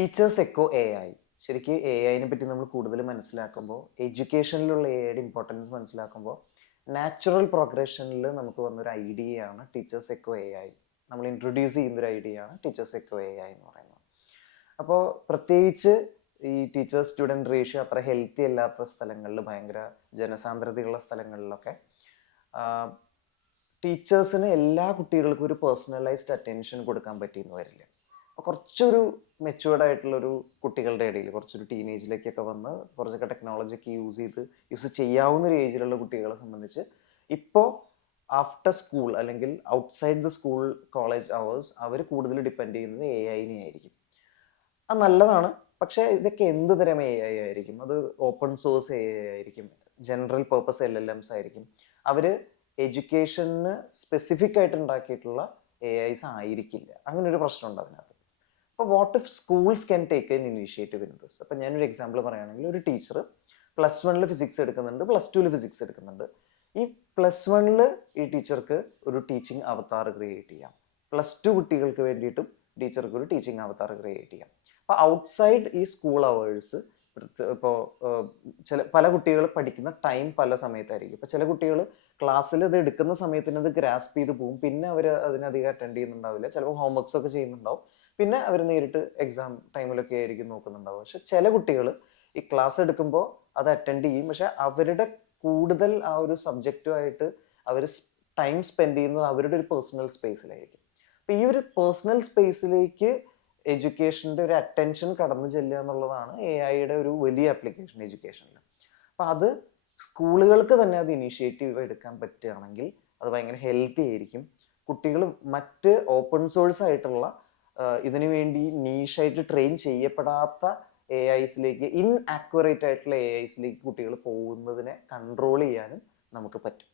Teachers echo A I. ശരിക്കും A ഐനെ പറ്റി നമ്മൾ കൂടുതൽ മനസ്സിലാക്കുമ്പോൾ, എഡ്യൂക്കേഷനിലുള്ള എ ഐയുടെ ഇമ്പോർട്ടൻസ് മനസ്സിലാക്കുമ്പോൾ, നാച്ചുറൽ പ്രോഗ്രഷനിൽ നമുക്ക് വന്നൊരു ഐഡിയയാണ് ടീച്ചേഴ്സ് എക്കോ എ ഐ. നമ്മൾ ഇൻട്രൊഡ്യൂസ് ചെയ്യുന്നൊരു ഐഡിയയാണ് ടീച്ചേഴ്സ് എക്കോ എ ഐ എന്ന് പറയുന്നത്. അപ്പോൾ പ്രത്യേകിച്ച് ഈ ടീച്ചർ സ്റ്റുഡൻറ് റേഷ്യോ അത്ര ഹെൽത്തി അല്ലാത്ത സ്ഥലങ്ങളിൽ, ഭയങ്കര ജനസാന്ദ്രതയുള്ള സ്ഥലങ്ങളിലൊക്കെ ടീച്ചേഴ്സിന് എല്ലാ കുട്ടികൾക്കും ഒരു പേഴ്സണലൈസ്ഡ് അറ്റൻഷൻ കൊടുക്കാൻ പറ്റിയെന്ന് വരില്ല. അപ്പോൾ കുറച്ചൊരു മെച്ചുവേർഡ് ആയിട്ടുള്ളൊരു കുട്ടികളുടെ ഇടയിൽ, കുറച്ചൊരു ടീനേജിലേക്കൊക്കെ വന്ന് കുറച്ചൊക്കെ ടെക്നോളജി ഒക്കെ യൂസ് ചെയ്യാവുന്ന ഒരു ഏജിലുള്ള കുട്ടികളെ സംബന്ധിച്ച് ഇപ്പോൾ ആഫ്റ്റർ സ്കൂൾ അല്ലെങ്കിൽ outside the school college hours അവർ കൂടുതൽ ഡിപ്പെൻഡ് ചെയ്യുന്നത് എ ഐനെ ആയിരിക്കും. അത് നല്ലതാണ്. പക്ഷേ ഇതൊക്കെ എന്ത് തരം എ ഐ ആയിരിക്കും? അത് ഓപ്പൺ സോഴ്സ് എ ഐ ആയിരിക്കും, ജനറൽ പേർപ്പസ് LLMs ആയിരിക്കും. അവർ എഡ്യൂക്കേഷന് സ്പെസിഫിക് ആയിട്ട് ഉണ്ടാക്കിയിട്ടുള്ള എ ഐസ് ആയിരിക്കില്ല. അങ്ങനെ ഒരു പ്രശ്നമുണ്ട് അതിനകത്ത്. അപ്പോൾ what if schools can take N initiative in this? അപ്പം ഞാനൊരു എക്സാമ്പിൾ പറയുകയാണെങ്കിൽ, ഒരു ടീച്ചർ +1 ഫിസിക്സ് എടുക്കുന്നുണ്ട്, +2 ഫിസിക്സ് എടുക്കുന്നുണ്ട്. ഈ +1 ഈ ടീച്ചർക്ക് ഒരു ടീച്ചിങ് അവതാർ ക്രിയേറ്റ് ചെയ്യാം, +2 കുട്ടികൾക്ക് വേണ്ടിയിട്ടും ടീച്ചർക്ക് ഒരു ടീച്ചിങ് അവതാർ ക്രിയേറ്റ് ചെയ്യാം. അപ്പോൾ ഔട്ട്സൈഡ് ഈ സ്കൂൾ അവേഴ്സ്, ഇപ്പോൾ പല കുട്ടികൾ പഠിക്കുന്ന ടൈം പല സമയത്തായിരിക്കും. ഇപ്പോൾ ചില കുട്ടികൾ ക്ലാസ്സിൽ ഇത് എടുക്കുന്ന സമയത്തിന് അത് ഗ്രാസ്പ് ചെയ്ത് പോകും, പിന്നെ അവർ അതിനധികം അറ്റൻഡ് ചെയ്യുന്നുണ്ടാവില്ല, ചിലപ്പോൾ ഹോംവർക്സ് ഒക്കെ ചെയ്യുന്നുണ്ടാവും, പിന്നെ അവർ നേരിട്ട് എക്സാം ടൈമിലൊക്കെ ആയിരിക്കും നോക്കുന്നുണ്ടാവും. പക്ഷെ ചില കുട്ടികൾ ഈ ക്ലാസ് എടുക്കുമ്പോൾ അത് അറ്റൻഡ് ചെയ്യും, പക്ഷെ അവരുടെ കൂടുതൽ ആ ഒരു സബ്ജക്റ്റുമായിട്ട് അവർ ടൈം സ്പെൻഡ് ചെയ്യുന്നത് അവരുടെ ഒരു പേഴ്സണൽ സ്പേസിലായിരിക്കും. അപ്പോൾ ഈ ഒരു പേഴ്സണൽ സ്പേസിലേക്ക് എഡ്യൂക്കേഷൻ്റെ ഒരു അറ്റൻഷൻ കടന്നു ചെല്ലുക എന്നുള്ളതാണ് എ ഐയുടെ ഒരു വലിയ ആപ്ലിക്കേഷൻ എഡ്യൂക്കേഷനിൽ. അപ്പം അത് സ്കൂളുകൾക്ക് തന്നെ അത് ഇനീഷ്യേറ്റീവ് എടുക്കാൻ പറ്റുകയാണെങ്കിൽ അത് ഭയങ്കര ഹെൽത്തി ആയിരിക്കും. കുട്ടികൾ മറ്റ് ഓപ്പൺ സോഴ്സ് ആയിട്ടുള്ള ഇതിനു വേണ്ടി നീഷായിട്ട് ട്രെയിൻ ചെയ്യപ്പെടാത്ത എ ഐസിലേക്ക്, ഇൻആക്യുറേറ്റ് ആയിട്ടുള്ള എ ഐസിലേക്ക് കുട്ടികൾ പോകുന്നതിനെ കൺട്രോൾ ചെയ്യാനും നമുക്ക് പറ്റും.